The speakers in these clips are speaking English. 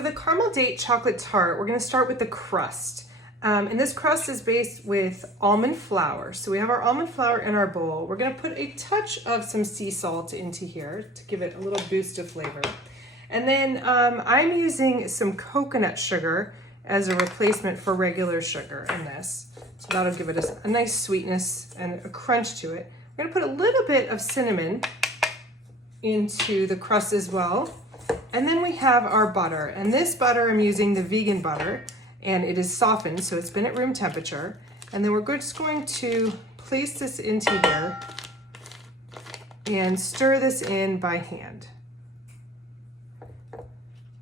For the caramel date chocolate tart, we're gonna start with the crust. And this crust is based with almond flour. So we have our almond flour in our bowl. We're gonna put a touch of some sea salt into here to give it a little boost of flavor. And then I'm using some coconut sugar as a replacement for regular sugar in this. So that'll give it a nice sweetness and a crunch to it. I'm gonna put a little bit of cinnamon into the crust as well. And then we have our butter, and this butter I'm using the vegan butter, and it is softened, so it's been at room temperature. And then we're just going to place this into here and stir this in by hand.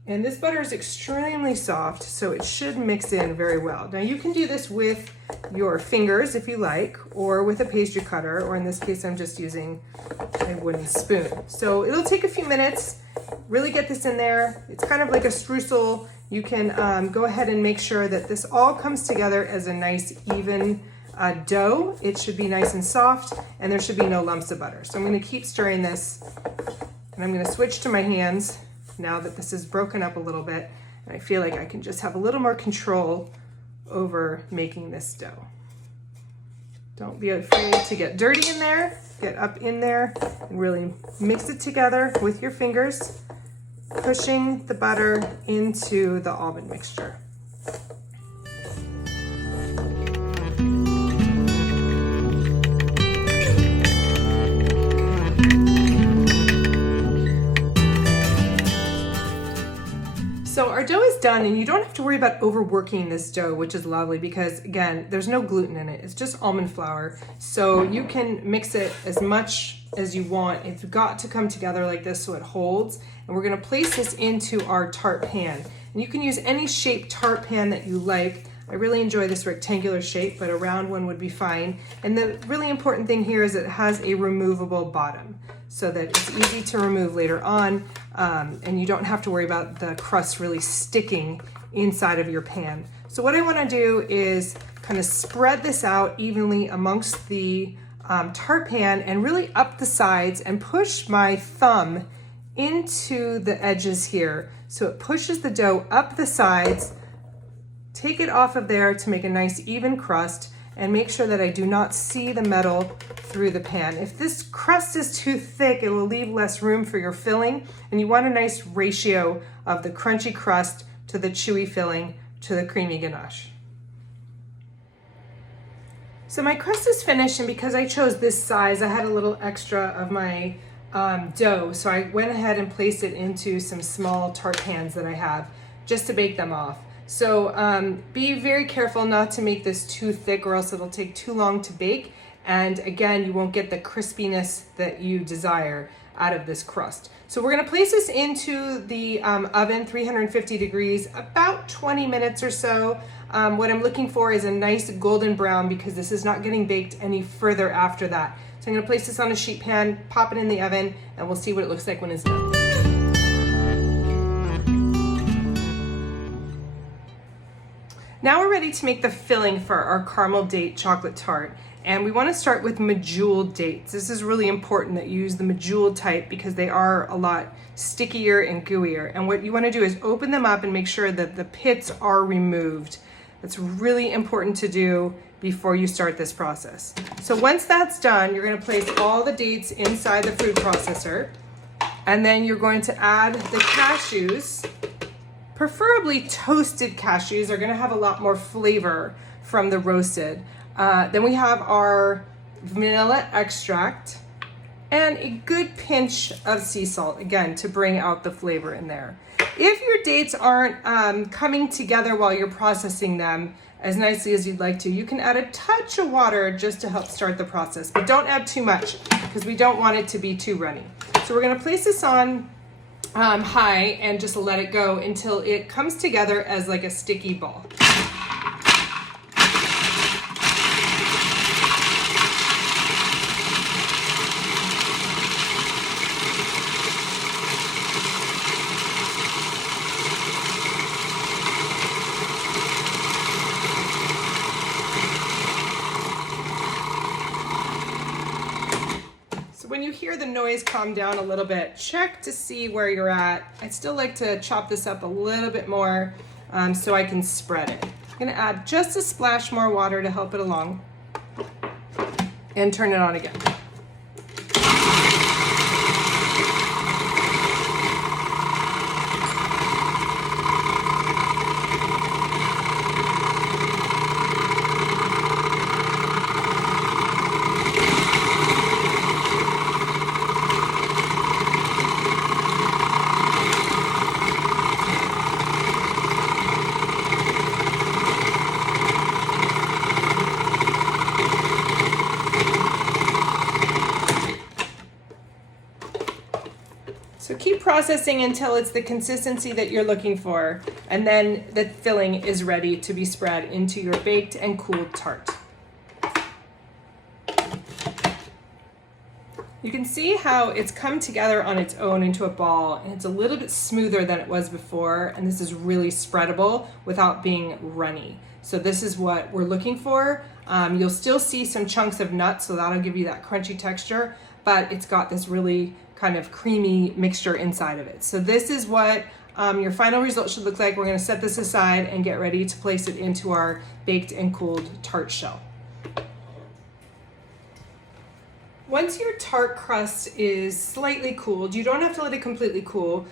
And this butter is extremely soft, so it should mix in very well. Now you can do this with your fingers if you like, or with a pastry cutter, or in this case I'm just using a wooden spoon. So it'll take a few minutes. Really get this in there. It's kind of like a streusel. You can go ahead and make sure that this all comes together as a nice even dough. It should be nice and soft, and there should be no lumps of butter. So I'm gonna keep stirring this, and I'm gonna switch to my hands now that this is broken up a little bit, and I feel like I can just have a little more control over making this dough. Don't be afraid to get dirty in there. Get up in there and really mix it together with your fingers, pushing the butter into the almond mixture. So our dough is done, and you don't have to worry about overworking this dough, which is lovely because, again, there's no gluten in it. It's just almond flour. So you can mix it as much as you want. It's got to come together like this so it holds. And we're gonna place this into our tart pan. And you can use any shaped tart pan that you like. I really enjoy this rectangular shape, but a round one would be fine. And the really important thing here is it has a removable bottom so that it's easy to remove later on, and you don't have to worry about the crust really sticking inside of your pan. So what I wanna do is kind of spread this out evenly amongst the tart pan and really up the sides and push my thumb into the edges here. So it pushes the dough up the sides. Take it off of there to make a nice even crust, and make sure that I do not see the metal through the pan. If this crust is too thick, it will leave less room for your filling, and you want a nice ratio of the crunchy crust to the chewy filling to the creamy ganache. So my crust is finished, and because I chose this size, I had a little extra of my dough, so I went ahead and placed it into some small tart pans that I have just to bake them off. So be very careful not to make this too thick, or else it'll take too long to bake. And again, you won't get the crispiness that you desire out of this crust. So we're gonna place this into the oven, 350 degrees, about 20 minutes or so. What I'm looking for is a nice golden brown, because this is not getting baked any further after that. So I'm gonna place this on a sheet pan, pop it in the oven, and we'll see what it looks like when it's done. Now we're ready to make the filling for our caramel date chocolate tart. And we want to start with medjool dates. This is really important that you use the medjool type because they are a lot stickier and gooier. And what you want to do is open them up and make sure that the pits are removed. That's really important to do before you start this process. So once that's done, you're going to place all the dates inside the food processor. And then you're going to add the cashews. Preferably toasted cashews are gonna have a lot more flavor from the roasted. Then we have our vanilla extract and a good pinch of sea salt, again, to bring out the flavor in there. If your dates aren't coming together while you're processing them as nicely as you'd like to, you can add a touch of water just to help start the process, but don't add too much because we don't want it to be too runny. So we're gonna place this on high and just let it go until it comes together as like a sticky ball. when you hear the noise calm down a little bit, check to see where you're at. I'd still like to chop this up a little bit more so I can spread it. I'm gonna add just a splash more water to help it along and turn it on again. So keep processing until it's the consistency that you're looking for, and then the filling is ready to be spread into your baked and cooled tart. You can see how it's come together on its own into a ball, and it's a little bit smoother than it was before, and this is really spreadable without being runny. So this is what we're looking for. You'll still see some chunks of nuts, so that'll give you that crunchy texture, but it's got this really kind of creamy mixture inside of it. So this is what your final result should look like. We're gonna set this aside and get ready to place it into our baked and cooled tart shell. Once your tart crust is slightly cooled, you don't have to let it completely cool,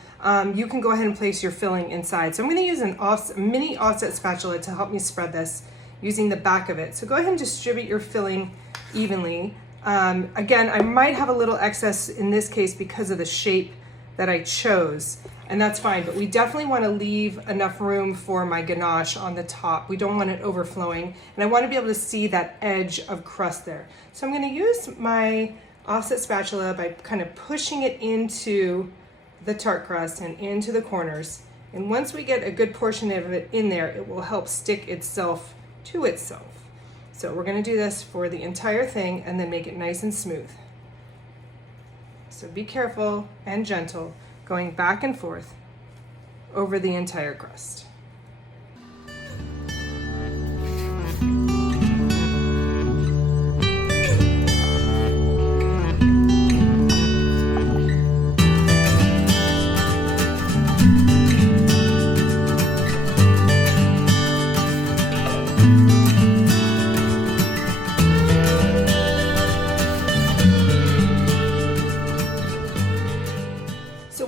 you can go ahead and place your filling inside. So I'm gonna use a mini offset spatula to help me spread this using the back of it. So go ahead and distribute your filling evenly. Again, I might have a little excess in this case because of the shape that I chose, and that's fine, but we definitely want to leave enough room for my ganache on the top. We don't want it overflowing, and I want to be able to see that edge of crust there. So I'm going to use my offset spatula by kind of pushing it into the tart crust and into the corners, and once we get a good portion of it in there, it will help stick itself to itself. So we're going to do this for the entire thing and then make it nice and smooth. So be careful and gentle, going back and forth over the entire crust.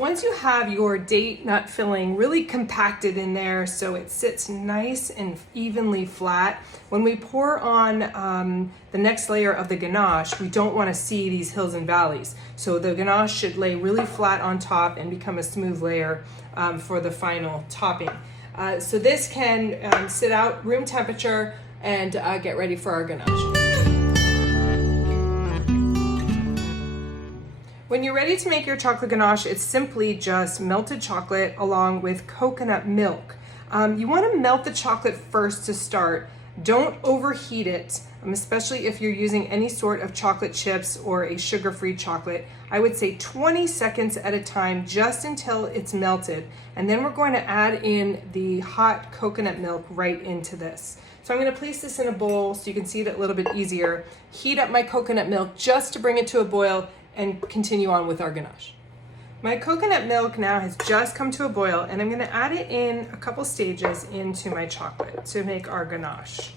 Once you have your date nut filling really compacted in there so it sits nice and evenly flat, when we pour on the next layer of the ganache, we don't want to see these hills and valleys. So the ganache should lay really flat on top and become a smooth layer for the final topping. So this can sit out room temperature and get ready for our ganache. When you're ready to make your chocolate ganache, it's simply just melted chocolate along with coconut milk. You want to melt the chocolate first to start. Don't overheat it, especially if you're using any sort of chocolate chips or a sugar-free chocolate. I would say 20 seconds at a time, just until it's melted. And then we're going to add in the hot coconut milk right into this. So I'm going to place this in a bowl so you can see it a little bit easier. Heat up my coconut milk just to bring it to a boil and continue on with our ganache. My coconut milk now has just come to a boil, and I'm going to add it in a couple stages into my chocolate to make our ganache.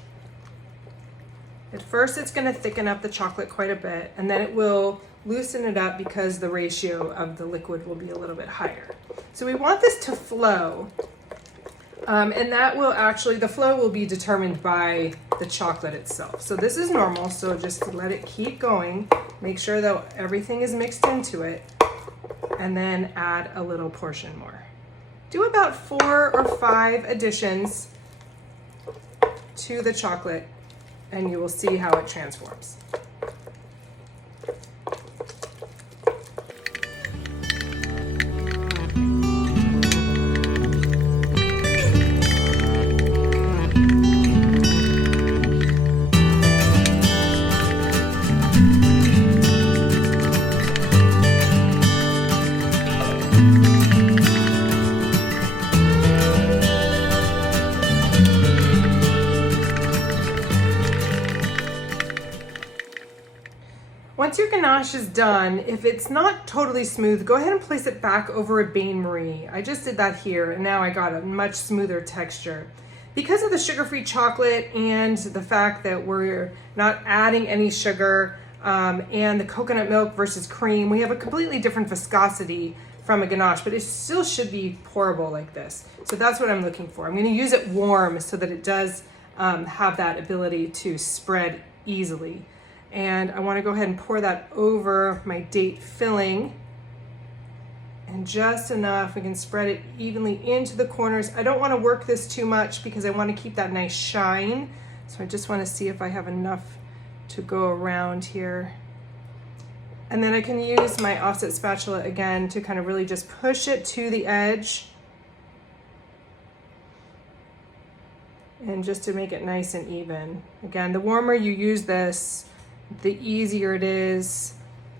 At first it's going to thicken up the chocolate quite a bit, and then it will loosen it up because the ratio of the liquid will be a little bit higher. So we want this to flow, and that will actually, the flow will be determined by the chocolate itself. So this is normal, so just let it keep going. Make sure that everything is mixed into it, and then add a little portion more. Do about 4 or 5 additions to the chocolate, and you will see how it transforms. Once your ganache is done, if it's not totally smooth, go ahead and place it back over a bain-marie. I just did that here, and now I got a much smoother texture. Because of the sugar-free chocolate and the fact that we're not adding any sugar and the coconut milk versus cream, we have a completely different viscosity from a ganache, but it still should be pourable like this. So that's what I'm looking for. I'm going to use it warm so that it does have that ability to spread easily. And I want to go ahead and pour that over my date filling, and just enough. We can spread it evenly into the corners. I don't want to work this too much because I want to keep that nice shine. So I just want to see if I have enough to go around here. And then I can use my offset spatula again to kind of really just push it to the edge. And just to make it nice and even. Again, the warmer you use this, the easier it is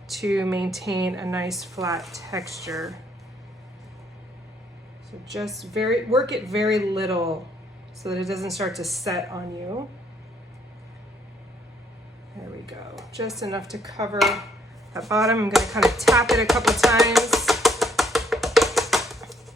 to maintain a nice flat texture. So just work it very little so that it doesn't start to set on you. There we go. Just enough to cover that bottom. I'm going to kind of tap it a couple times.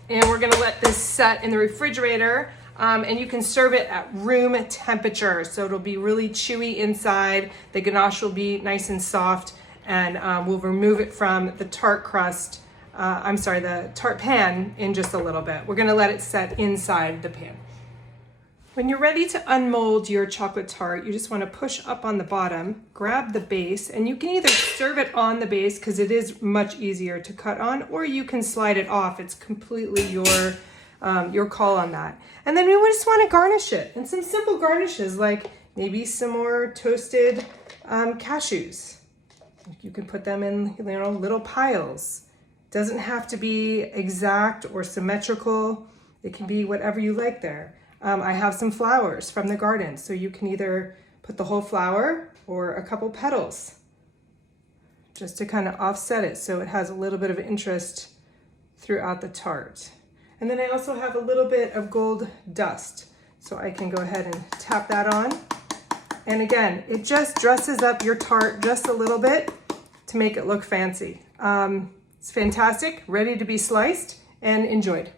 And we're going to let this set in the refrigerator. And you can serve it at room temperature. So it'll be really chewy inside. The ganache will be nice and soft. And we'll remove it from the tart crust, the tart pan in just a little bit. We're going to let it set inside the pan. When you're ready to unmold your chocolate tart, you just want to push up on the bottom, grab the base, and you can either serve it on the base because it is much easier to cut on, or you can slide it off. It's completely your call on that. And then we just want to garnish it. And some simple garnishes like maybe some more toasted cashews. You can put them in little piles. Doesn't have to be exact or symmetrical. It can be whatever you like there. I have some flowers from the garden, so you can either put the whole flower or a couple petals just to kind of offset it so it has a little bit of interest throughout the tart. And then I also have a little bit of gold dust, so I can go ahead and tap that on. And again, it just dresses up your tart just a little bit to make it look fancy. It's fantastic, ready to be sliced and enjoyed.